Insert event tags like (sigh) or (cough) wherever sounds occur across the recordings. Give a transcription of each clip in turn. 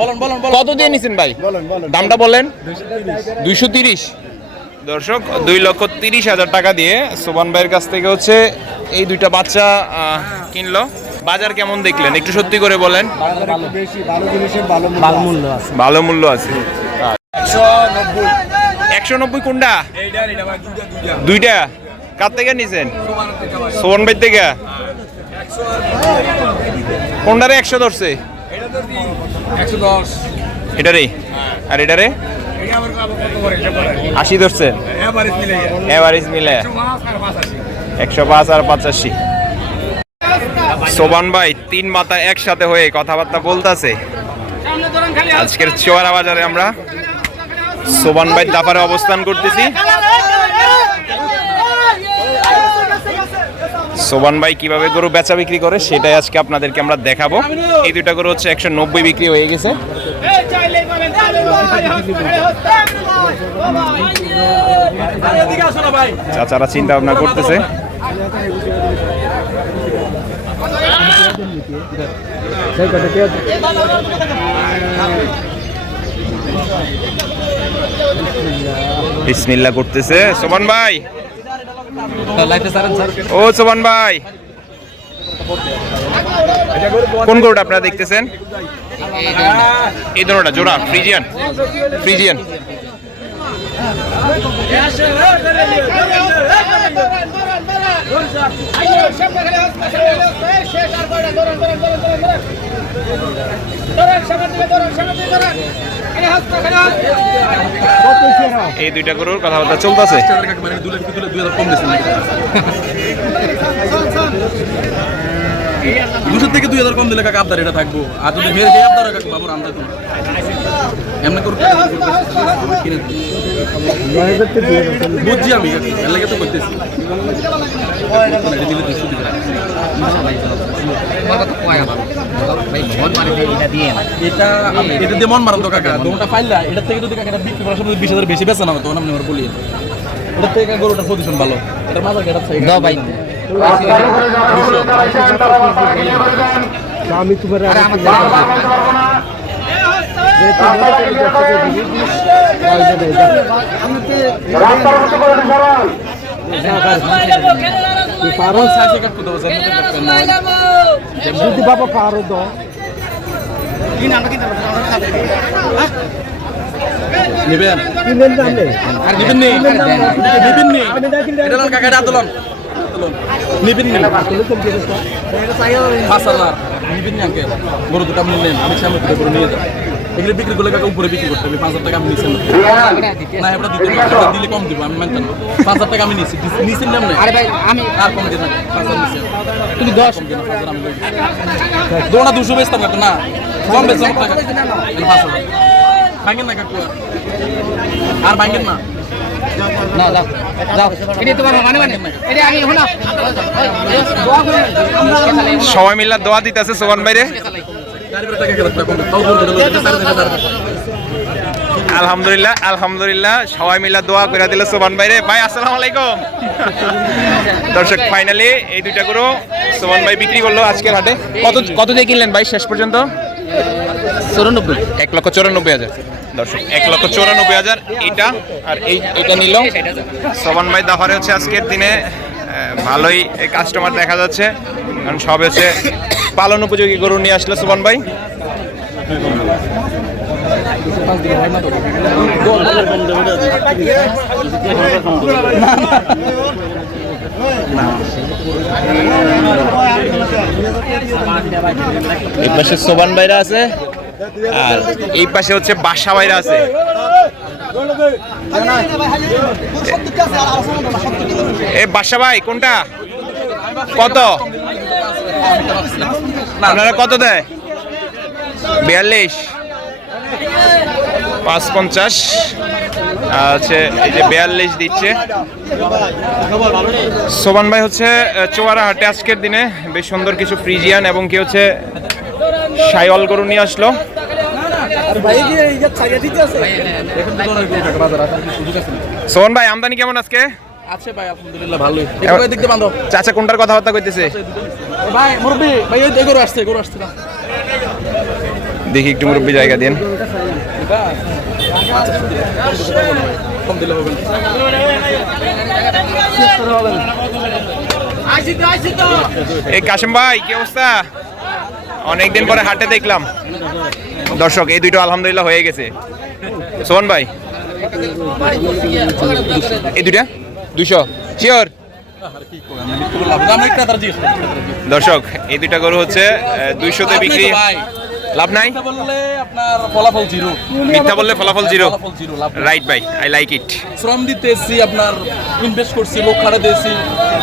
বলেন বলেন বলেন। কত দিয়ে নিছেন ভাই? দামটা বলেন। দুইশো তিরিশ। দর্শক দুই লক্ষ তিরিশ হাজার টাকা দিয়ে সোবান ভাইয়ের কাছ থেকে হচ্ছে এই দুইটা বাচ্চা কিনলো। বাজার কেমন দেখলেন? একটু সত্যি করে বলেন। ভালো জিনিসের ভালো ভালো মূল্য আছে। ভালো মূল্য আছে একশো নব্বই কোনটা? দুইটা। কার থেকে নিছেন? সোবান ভাই থেকে। কোনটারে একশো ধরছে? একশো দশ। এটারে আর এটারে আশি এভারেজ মিলে একশো পাঁচ আর পঁচাশি। সোবান ভাই তিন মাথা একসাথে হয়ে কথাবার্তা বলতাছে। আজকের চোয়ারা বাজারে আমরা সোবান ভাই দাপারে অবস্থান করতেছি। সোবান ভাই কীভাবে গরু বেচা বিক্রি করে সেটাই আজকে আপনাদেরকে আমরা দেখাবো। এই দুইটা গরু হচ্ছে একশো নব্বই বিক্রি হয়ে গেছে। চাচারা চিন্তা ভাবনা করতেছে। বিসমিল্লা করতেছে। সোমান ভাই ও সোমান ভাই। কোন গরুটা আপনারা দেখতেছেন? এই ধরনটা জোড়া ফ্রিজিয়ান। ফ্রিজিয়ান। এই দুইটা গরুর কথাবার্তা চলতেছে (laughs) মানে দুলে দুলে দুই হাজার কম দিয়েছেন দুশো থেকে দুই হাজার কম দিলে কাকা আবদার এটা থাকব? আর যদি আবদার কাকা বাবুর আন্দাজ তো এমনি করে বুঝছি আমি কাকা, এর লাগে তো করতেছি। এটা দিলে দুশো দিবে এটা এটা দিয়ে মন মারান তো কাকা। দোনটা পাইলা এটা থেকে যদি কাকা এটা বিক্রি করার সময় বিশ হাজার বেশি বেচা না আমার বলি। এটা থেকে কাকা গরুটার পজিশন ভালো। এটা মাথার গেটা থেকে আমি তোমার যদি বাবা পারো তো নিবেন কিনেন দামে আর নিবেন নি নিবেন নি এটা লাল কাকাটা আদলন নিবেন নি? পাঁচ হাজার নিবেন নি আঙ্কেল? গরু দুটো আপনি নেন আমি সামনে দুটো গরু নিয়ে যান এগুলো বিক্রি করলে কাকা উপরে বিক্রি করতে হবে পাঁচ হাজার টাকা আমি নিচ্ছেন না। এটা দিতে না, দিলে কম দিব আমি মানতাম না পাঁচ হাজার টাকা আমি নিচ্ছি নিচ্ছেন না আরে ভাই আমি আর কম দিন না পাঁচ হাজার নিচ্ছেন তুমি দশ। কম দিন পাঁচ হাজার আমি। দোনা দুশো বেচতাম তো না কম বেচতাম টাকা পাঁচ হাজার। ভাঙেন না কাকু আর। আর ভাঙেন না। না যাও যাও। এটা তোমার মানে মানে। এটা আমি সবাই মিল্লা দোয়া দিতেছে তিন হাজার আলহামদুলিল্লাহ আলহামদুলিল্লাহ। সবাই মিল্লা দোয়া করে দিলে সোমান ভাইরে। ভাই আসসালামু আলাইকুম। দর্শক ফাইনালি এই দুইটা গরু সোমান ভাই বিক্রি করল আজকের হাটে। কত কত দিয়ে কিনলেন ভাই শেষ পর্যন্ত? চৌরানব্বই। এক লক্ষ চৌরানব্বই হাজার। দর্শক, এক লক্ষ চৌরানব্বই হাজার এটা, আর এই এটা নিল। সোমান ভাই দাফারে হচ্ছে আজকের দিনে। ভালোই কাস্টমার দেখা যাচ্ছে। কারণ সব হচ্ছে পালন উপযোগী গরু নিয়ে আসলো সোমান ভাই। সোবান ভাইরা আছে। আর এই পাশে হচ্ছে বাসা ভাইরা আছে। এ বাসা ভাই, কোনটা? কত? আপনারা কত দেয়? বিয়াল্লিশ। পাঁচ পঞ্চাশ আছে এই যে বিয়াল্লিশ দিচ্ছে। সোবান ভাই হচ্ছে চোয়ারা হাটে আজকের দিনে। বেশ সুন্দর কিছু ফ্রিজিয়ান এবং কি হচ্ছে সাইওয়াল গরু নিয়ে আসলো। সোহন ভাই আমদানি কেমন আজকে? আছে ভাই আলহামদুলিল্লাহ ভালোই। একটু দেখতে বান্ধব চাচা কোনটার কথাবার্তা কইতেছে? ভাই মুরব্বি ভাই এই এই গরু আসছে গরু আসছে না। দেখি একটু মুরব্বী জায়গা দিন। এই কাশিম ভাই কি অবস্থা? অনেকদিন পরে হাটে দেখলাম। দর্শক এই দুইটো আলহামদুলিল্লাহ হয়ে গেছে। সোহন ভাই এই দুইটা? দুইশো। শিওর? একটা। দর্শক এই দুইটা গরু হচ্ছে দুইশোতে বিক্রি। লাভ নাই? আপনার ফলাফল জিরো। মিথ্যা বললে ফলাফল জিরো। রাইট ভাই আই লাইক ইট শ্রম দিতেছি আপনার ইনভেস্ট করছি লোক খাড়া দিয়েছি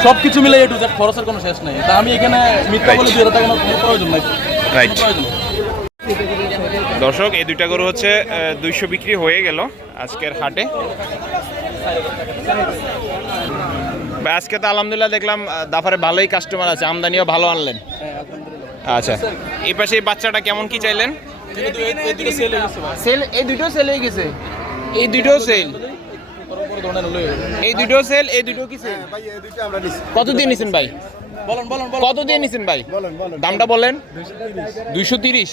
সব কিছু মিলে যাক খরচের কোনো শেষ নেই। তা আমি এখানে মিথ্যা. বলে হাজার কোনো প্রয়োজন নাই। Right. দর্শক এই দুইটা গরু হচ্ছে দুইশো বিক্রি হয়ে গেল আজকের হাটে। ভাই, আজকে তো আলহামদুলিল্লাহ দেখলাম দাফারে ভালোই কাস্টমার আছে আমদানিও ভালো আনলেন। আচ্ছা এই পাশে এই বাচ্চাটা কেমন কি চাইলেন? সেল এই দুটো সেল হয়ে গেছে। এই দুটো সেল এই দুটো সেল এই দুটো কি সেল ভাই এই দুইটা আমরা নিছি কত দিয়ে নিছেন ভাই? বলেন বলেন বলেন। কত দিয়ে নিছেন ভাই? বলেন বলেন। দামটা বলেন। দুইশো তিরিশ।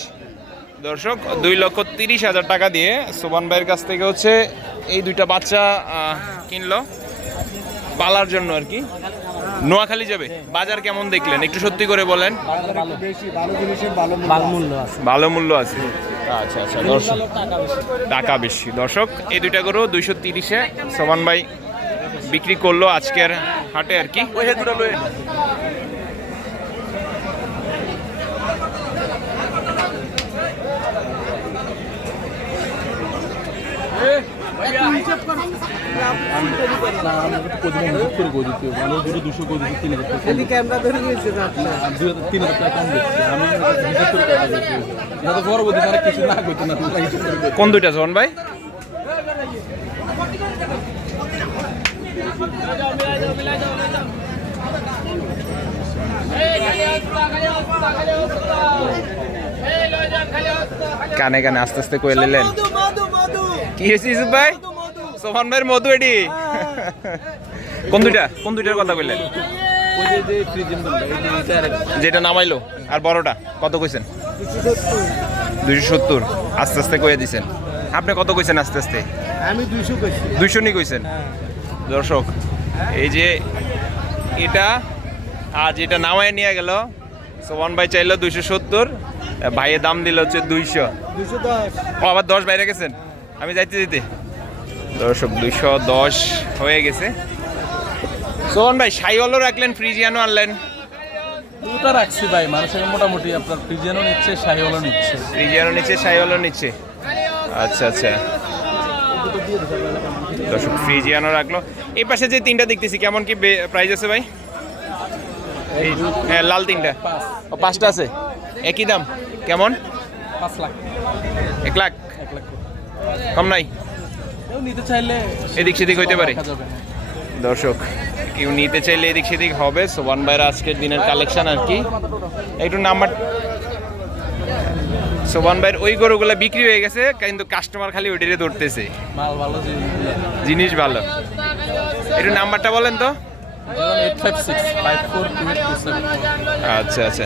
দর্শক, দুই লক্ষ তিরিশ হাজার টাকা দিয়ে সোবান ভাইয়ের কাছ থেকে হচ্ছে এই দুইটা বাচ্চা কিনলো। পালার জন্য আর কি। নোয়াখালী যাবে। বাজার কেমন দেখলেন? একটু সত্যি করে বলেন। ভালো মূল্য আছে। আচ্ছা আচ্ছা দর্শক। টাকা বেশি। দর্শক, এই দুইটা গরু দুইশো তিরিশে সোমান ভাই বিক্রি করল আজকের হাটে আর কি ওই হেড দুটো লয়ে না, আমি একটু কদিন হিসাব করে গো দিতে হবে। আমি দুটো দুশো গো দিতে তিন হাজার টাকা কম দিচ্ছি। ক্যামেরা ধরে গিয়েছে আর দুই হাজার- তিন হাজার টাকা কম দিচ্ছি। আমি হিসাব করে টাকা দিচ্ছি। না তো পরবর্তী তারা কিছু না করতো না তোমরা হিসাব করে করতে। কোন দুইটা জন ভাই? কানে কানে আস্তে আস্তে কয়ে কি হয়েছে ইউসুফ ভাই? সোহান ভাইয়ের মধু এটি। কোন দুইটা? কোন দুইটার কথা একটা। যেটা নামাইলো আর বড়টা কত কইছেন? দুইশো সত্তর। আস্তে আস্তে কয়ে দিছেন। আপনি কত কইছেন আস্তে আস্তে? আমি দুইশো কইছি। দুইশো নি কইছেন? দর্শক এই যে এটা আর যেটা নামায় নিয়ে গেল সোহান ভাই চাইলো দুইশো সত্তর ভাইয়ের দাম দিল হচ্ছে দুইশো। দুইশো দশ। আবার দশ বাইরে গেছেন? আমি যাইতে দিতে দর্শক দুইশো দশ হয়ে গেছে। সোহন ভাই সাইওয়ালও রাখলেন ফ্রিজিয়ানও আনলেন। দুটা রাখছি ভাই মানুষের মোটামুটি আপনার ফ্রিজিয়ানও নিচ্ছে শাহিওয়ালও নিচ্ছে। ফ্রিজিয়ানও নিচ্ছে সাইওয়ালও নিচ্ছে। আচ্ছা আচ্ছা। দর্শক ফ্রিজিয়ানও রাখল। এই পাশে যে তিনটা দেখতেছি কেমন কি প্রাইস আছে ভাই? হ্যাঁ লাল তিনটা। ও পাঁচটা আছে? একই দাম? কেমন? পাঁচ লাখ। এক লাখ। এক লাখ। কম নাই? নিতে চাইলে এদিক সেদিক হইতে পারে। দর্শক কেউ নিতে চাইলে এদিক সেদিক হবে। সোবান ভাইয়ের আজকের দিনের কালেকশন আর কি। একটু নাম্বার সোবান ভাইয়ের ওই গরুগুলো বিক্রি হয়ে গেছে কিন্তু কাস্টমার খালি ওইটারে ধরতেছে। জিনিস জিনিস ভালো। একটু নাম্বারটা বলেন তো। আচ্ছা আচ্ছা।